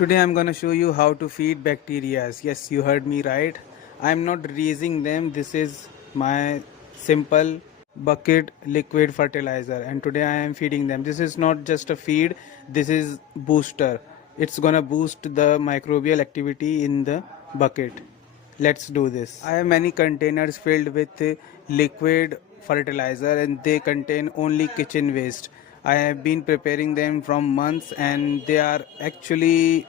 Today I'm gonna show you how to feed bacteria. Yes, you heard me right. I'm not raising them. This is my simple bucket liquid fertilizer, and today I am feeding them. This is not just a feed, this is booster. It's gonna boost the microbial activity in the bucket. Let's do this. I have many containers filled with liquid fertilizer and they contain only kitchen waste. I have been preparing them from months and they are actually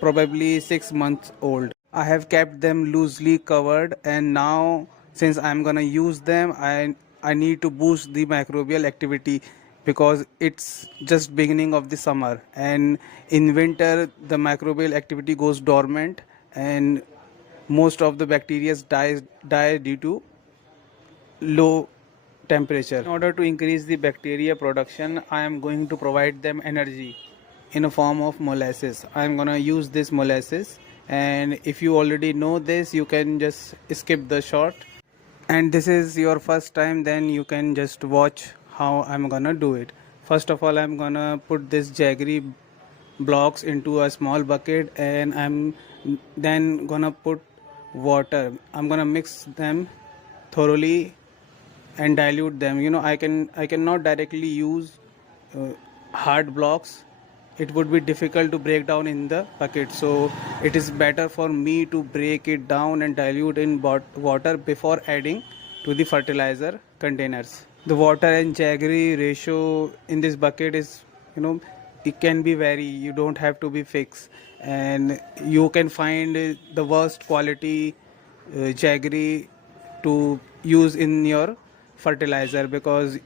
probably 6 months old. I have kept them loosely covered and now since I'm gonna use them I need to boost the microbial activity because it's just beginning of the summer and in winter the microbial activity goes dormant and most of the bacteria die due to low temperature. In order to increase the bacteria production, I am going to provide them energy in a form of molasses. I am gonna use this molasses, and if you already know this, you can just skip the shot. And this is your first time, then you can just watch how I'm gonna do it. First of all, I'm gonna put this jaggery blocks into a small bucket and I'm then gonna put water. I'm gonna mix them thoroughly and dilute them. I cannot directly use uh, hard blocks. It would be difficult to break down in the bucket, so it is better for me to break it down and dilute in water before adding to the fertilizer containers. The water and jaggery ratio in this bucket is, it can be vary. You don't have to be fixed, and you can find the worst quality jaggery to use in your fertilizer because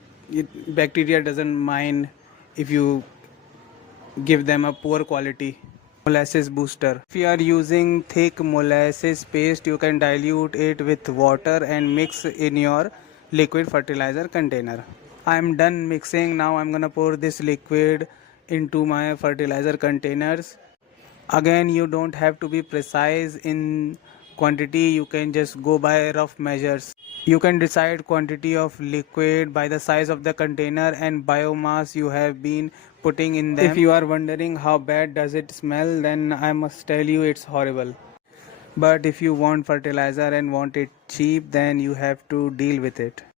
bacteria doesn't mind if you give them a poor quality. Molasses booster. If you are using thick molasses paste, you can dilute it with water and mix in your liquid fertilizer container. I am done mixing. Now I'm gonna pour this liquid into my fertilizer containers. Again, you don't have to be precise in quantity, you can just go by rough measures. You can decide quantity of liquid by the size of the container and biomass you have been putting in them. If you are wondering how bad does it smell, then I must tell you it's horrible. But if you want fertilizer and want it cheap, then you have to deal with it.